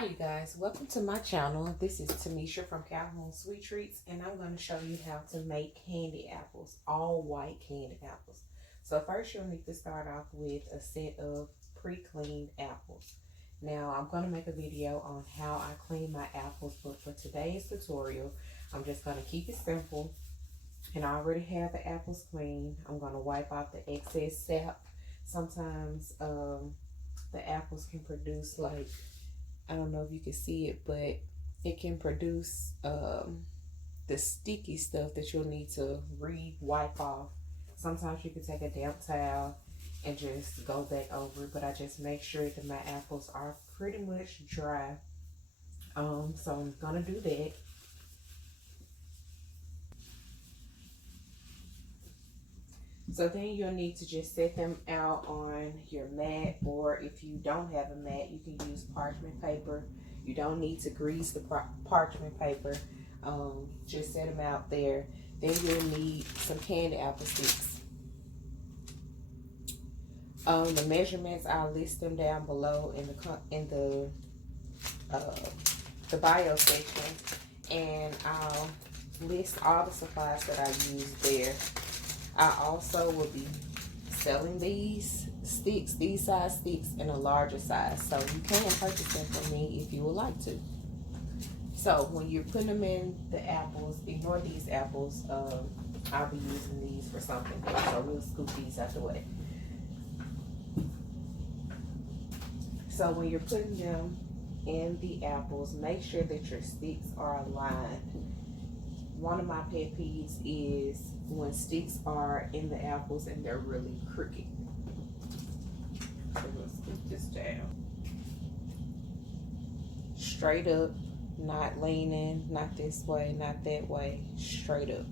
Hi you guys, welcome to my channel. This is Tamisha from Calhoun Sweet Treats, and I'm going to show you how to make candy apples, all white candy apples. So first you'll need to start off with a set of pre-cleaned apples. Now I'm going to make a video on how I clean my apples, but for today's tutorial I'm just going to keep it simple. And I already have the apples clean. I'm going to wipe off the excess sap. Sometimes the apples can produce, like, I don't know if you can see it, but it can produce the sticky stuff that you'll need to re-wipe off. Sometimes you can take a damp towel and just go back over it, but I just make sure that my apples are pretty much dry. So I'm gonna do that. So then you'll need to just set them out on your mat, or if you don't have a mat, you can use parchment paper. You don't need to grease the parchment paper. Just set them out there. Then you'll need some candy apple sticks. The measurements, I'll list them down below in the bio section, and I'll list all the supplies that I use there. I also will be selling these sticks, these size sticks, in a larger size. So you can purchase them from me if you would like to. So when you're putting them in the apples, ignore these apples. I'll be using these for something else. So we'll scoop these out the way. So when you're putting them in the apples, make sure that your sticks are aligned. One of my pet peeves is when sticks are in the apples and they're really crooked. So let's scoop this down. Straight up, not leaning, not this way, not that way, straight up.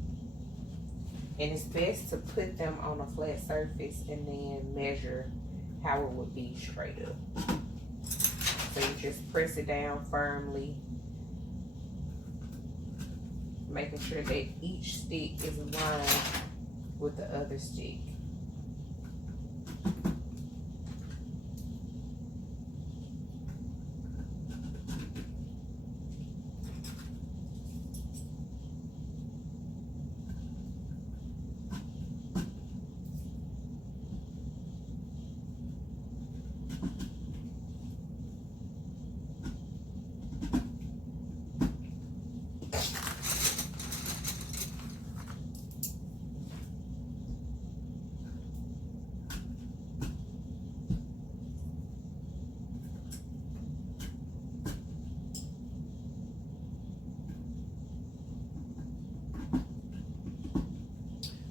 And it's best to put them on a flat surface and then measure how it would be straight up. So you just press it down firmly, making sure that each stick is aligned with the other stick.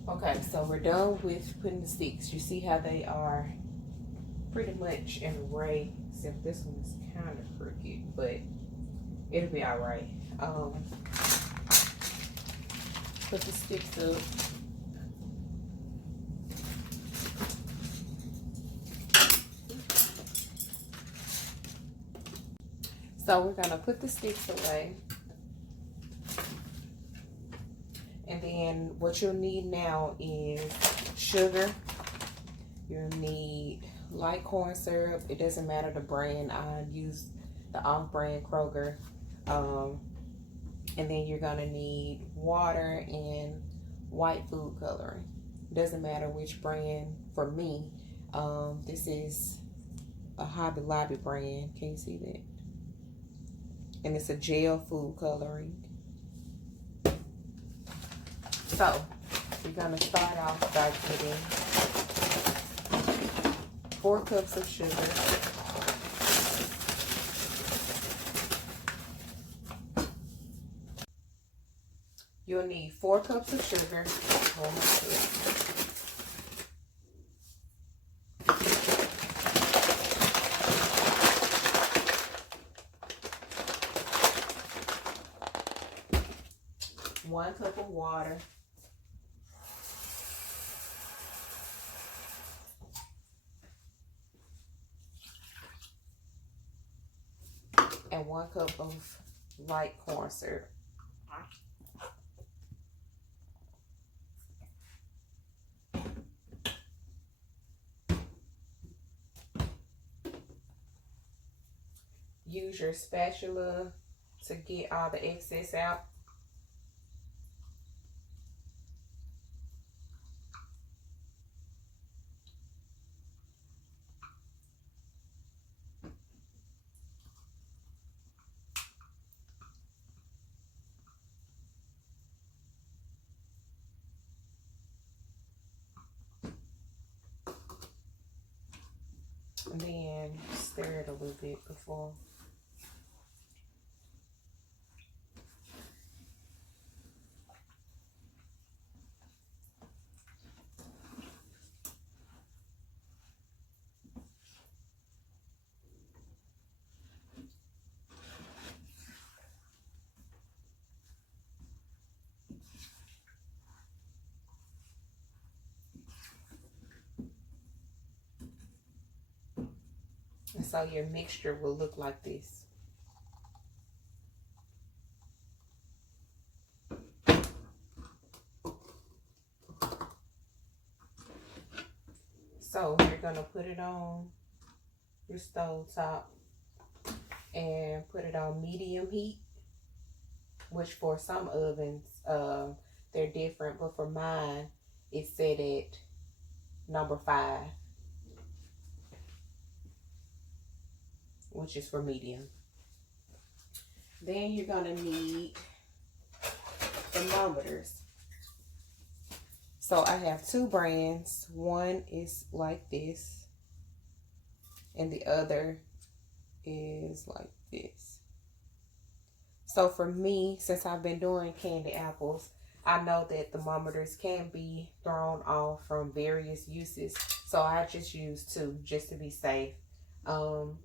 Okay, so we're done with putting the sticks. You see how they are pretty much an array, except this one is kind of crooked, but it'll be all right. Put the sticks up. So we're gonna put the sticks away. And then what you'll need now is sugar. You'll need light corn syrup. It doesn't matter the brand. I use the off-brand Kroger. And then you're gonna need water and white food coloring. It doesn't matter which brand. For me, this is a Hobby Lobby brand. Can you see that? And it's a gel food coloring. So, we're going to start off by putting 4 cups of sugar. You'll need 4 cups of sugar. 1 cup of water. And 1 cup of light corn syrup. use your spatula to get all the excess out. And then stir it a little bit before. And so your mixture will look like this. So you're gonna put it on your stove top and put it on medium heat, which for some ovens, they're different, but for mine, it's set at number 5, which is for medium. Then you're gonna need thermometers. So I have 2 brands. One is like this, and the other is like this. So for me, since I've been doing candy apples, I know that thermometers can be thrown off from various uses. So I just use 2 just to be safe. I'll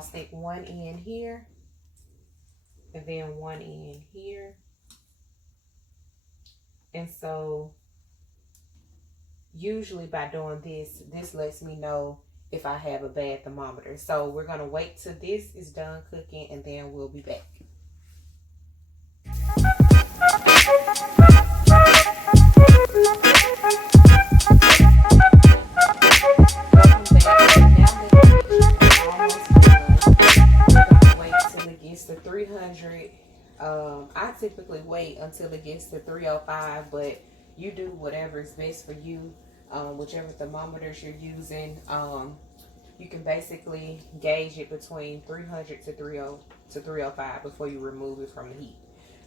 stick one in here and then one in here. And so usually by doing this lets me know if I have a bad thermometer. So we're gonna wait till this is done cooking and then we'll be back. To 300. I typically wait until it gets to 305, but you do whatever is best for you. Whichever thermometers you're using, you can basically gauge it between 300 to 305 before you remove it from the heat.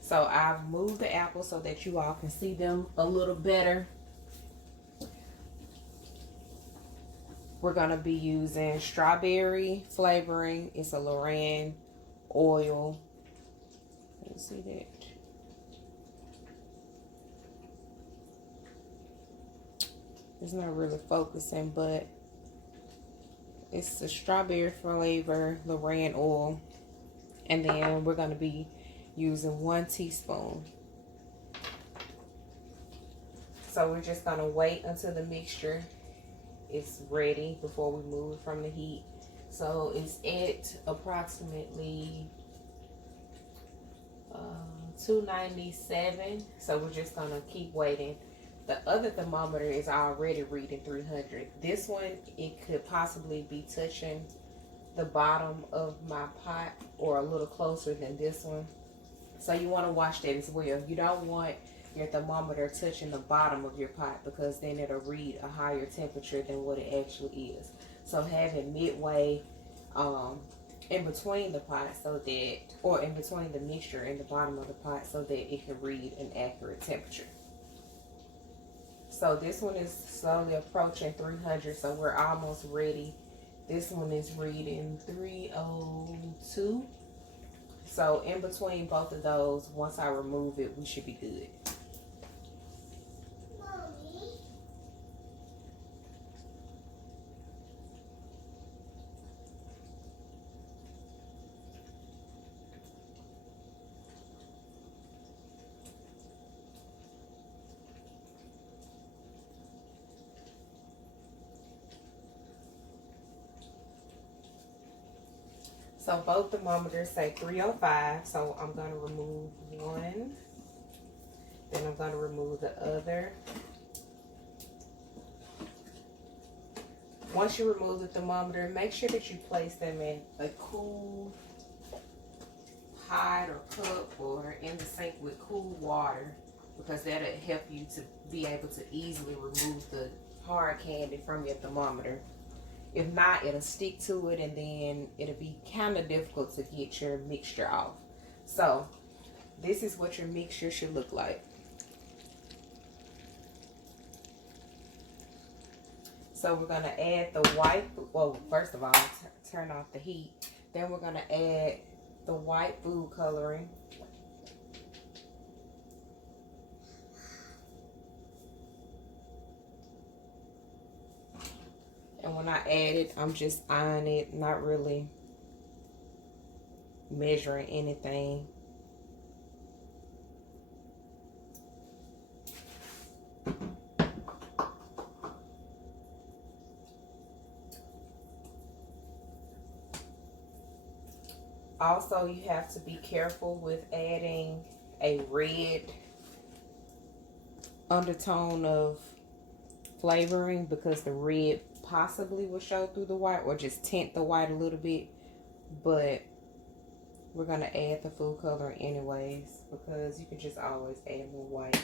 So I've moved the apples so that you all can see them a little better. We're gonna be using strawberry flavoring. It's a Lorraine oil. You see that? It's not really focusing, but it's the strawberry flavor Lorraine oil. And then we're going to be using 1 teaspoon. So we're just going to wait until the mixture is ready before we move it from the heat. So it's at approximately 297. So we're just gonna keep waiting. The other thermometer is already reading 300. This one, it could possibly be touching the bottom of my pot or a little closer than this one. So you want to watch that as well. You don't want your thermometer touching the bottom of your pot because then it'll read a higher temperature than what it actually is. So have it midway in between the pot so that, or in between the mixture and the bottom of the pot so that it can read an accurate temperature. So this one is slowly approaching 300, so we're almost ready. This one is reading 302. So in between both of those, once I remove it, we should be good. So both thermometers say 305, so I'm going to remove one. Then I'm going to remove the other. Once you remove the thermometer, make sure that you place them in a cool pot or cup or in the sink with cool water, because that'll help you to be able to easily remove the hard candy from your thermometer. If not, it'll stick to it and then it'll be kind of difficult to get your mixture off. So this is what your mixture should look like. So we're going to add the white, well, first of all, turn off the heat. Then we're going to add the white food coloring. And when I add it, I'm just eyeing it, not really measuring anything. Also, you have to be careful with adding a red undertone of flavoring, because the red possibly will show through the white or just tint the white a little bit. But we're going to add the food coloring anyways, because you can just always add more white.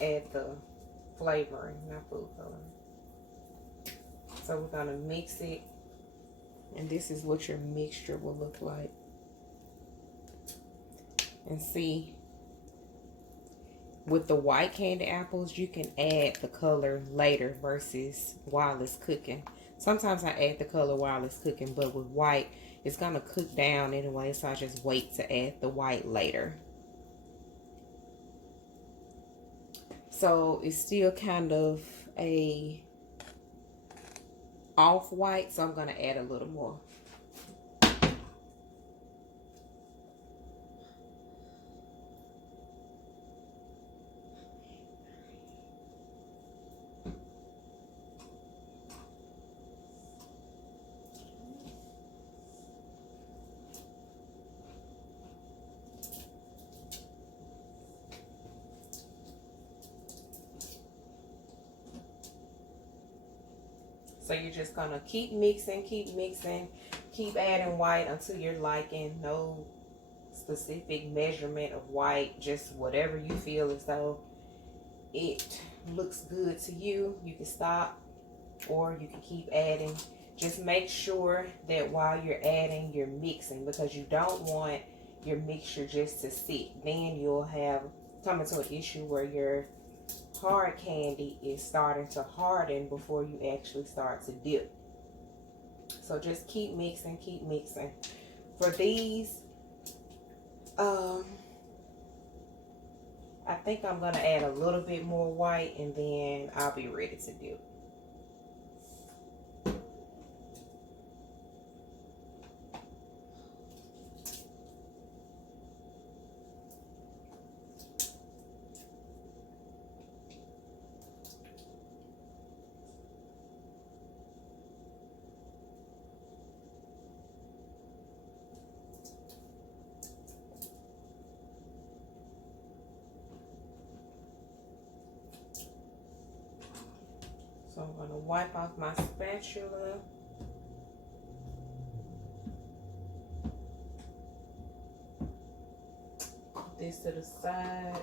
Add the flavoring, not food coloring. So we're going to mix it, and this is what your mixture will look like. And see, with the white candy apples, you can add the color later versus while it's cooking. Sometimes I add the color while it's cooking, but with white, it's going to cook down anyway, so I just wait to add the white later. So it's still kind of a off-white, so I'm going to add a little more. So you're just going to keep mixing, keep adding white until you're liking. No specific measurement of white, just whatever you feel as though it looks good to you. You can stop or you can keep adding. Just make sure that while you're adding, you're mixing, because you don't want your mixture just to sit. Then you'll come into an issue where your hard candy is starting to harden before you actually start to dip. So just keep mixing, keep mixing. For these, I think I'm going to add a little bit more white, and then I'll be ready to dip. So I'm going to wipe off my spatula. Put this to the side.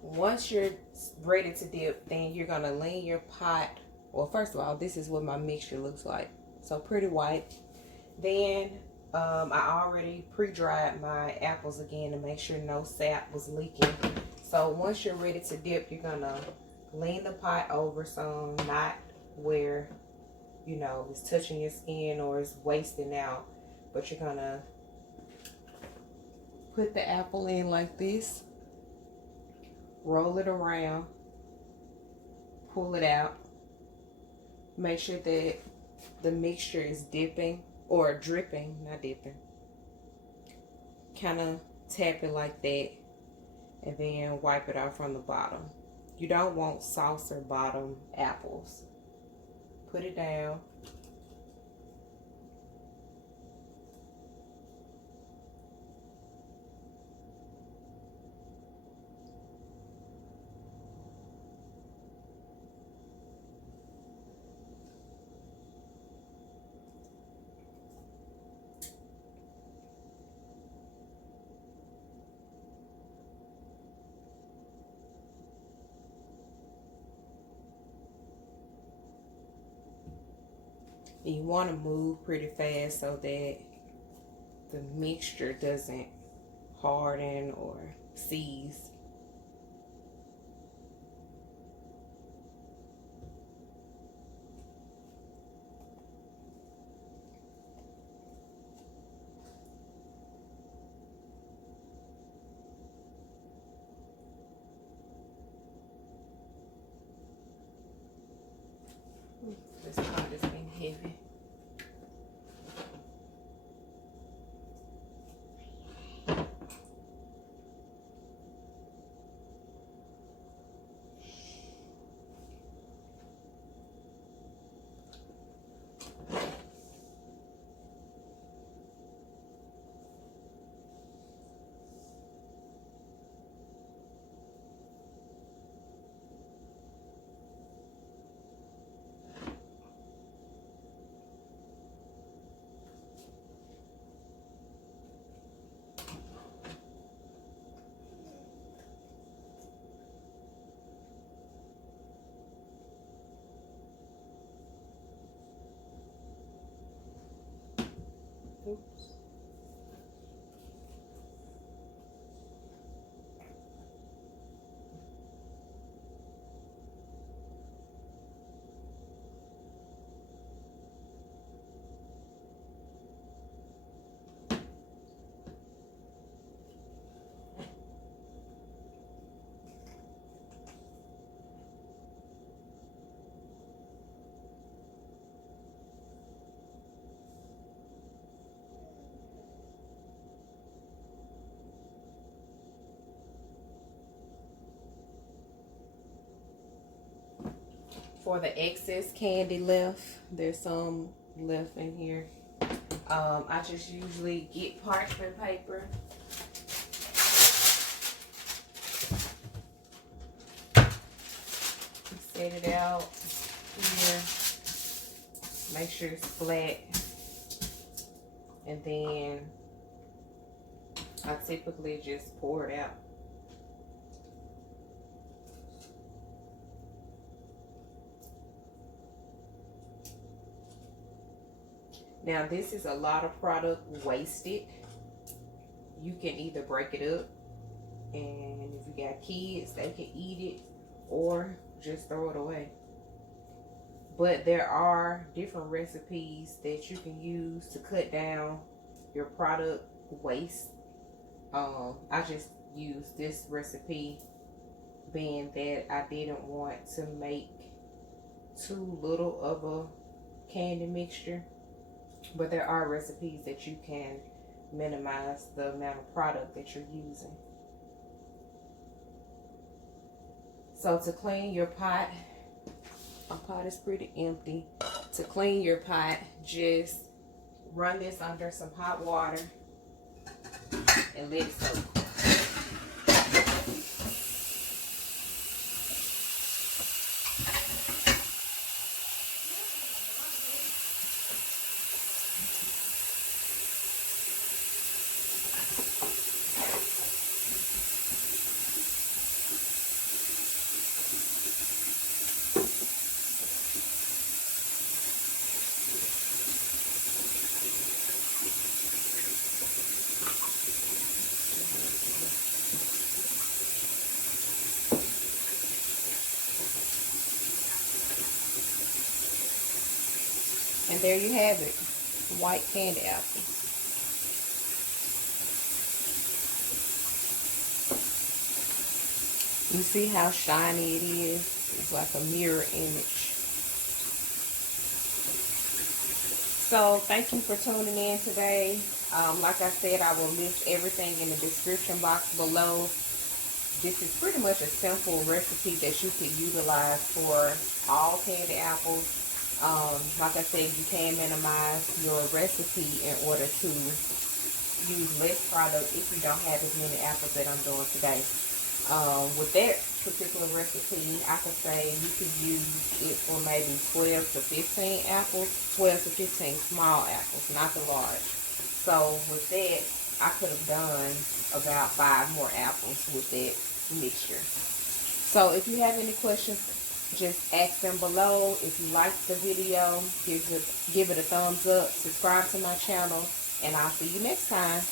Once you're ready to dip, then you're going to lean your pot. Well, first of all, this is what my mixture looks like. So pretty white. Then I already pre-dried my apples again to make sure no sap was leaking. So once you're ready to dip, you're going to lean the pot over some, not where, you know, it's touching your skin or it's wasting out. But you're going to put the apple in like this. Roll it around. Pull it out. Make sure that the mixture is dipping or dripping, not dipping. Kind of tap it like that. And then wipe it out from the bottom. You don't want saucer bottom apples. Put it down. And you want to move pretty fast so that the mixture doesn't harden or seize. This pot is getting heavy. Oops. For the excess candy left, there's some left in here. I just usually get parchment paper. Set it out here. Make sure it's flat. And then I typically just pour it out. Now this is a lot of product wasted. You can either break it up, and if you got kids, they can eat it, or just throw it away. But there are different recipes that you can use to cut down your product waste. I just used this recipe being that I didn't want to make too little of a candy mixture. But there are recipes that you can minimize the amount of product that you're using. So to clean your pot, my pot is pretty empty. To clean your pot, just run this under some hot water and let it soak. And there you have it, white candy apples. You see how shiny it is? It's like a mirror image. So thank you for tuning in today. Like I said, I will list everything in the description box below. This is pretty much a simple recipe that you could utilize for all candy apples. Like I said, you can minimize your recipe in order to use less product if you don't have as many apples that I'm doing today. With that particular recipe, I could say you could use it for maybe 12 to 15 apples, 12 to 15 small apples, not the large. So with that, I could have done about 5 more apples with that mixture. So if you have any questions just ask them below. If you liked the video, give it a thumbs up, subscribe to my channel, and I'll see you next time.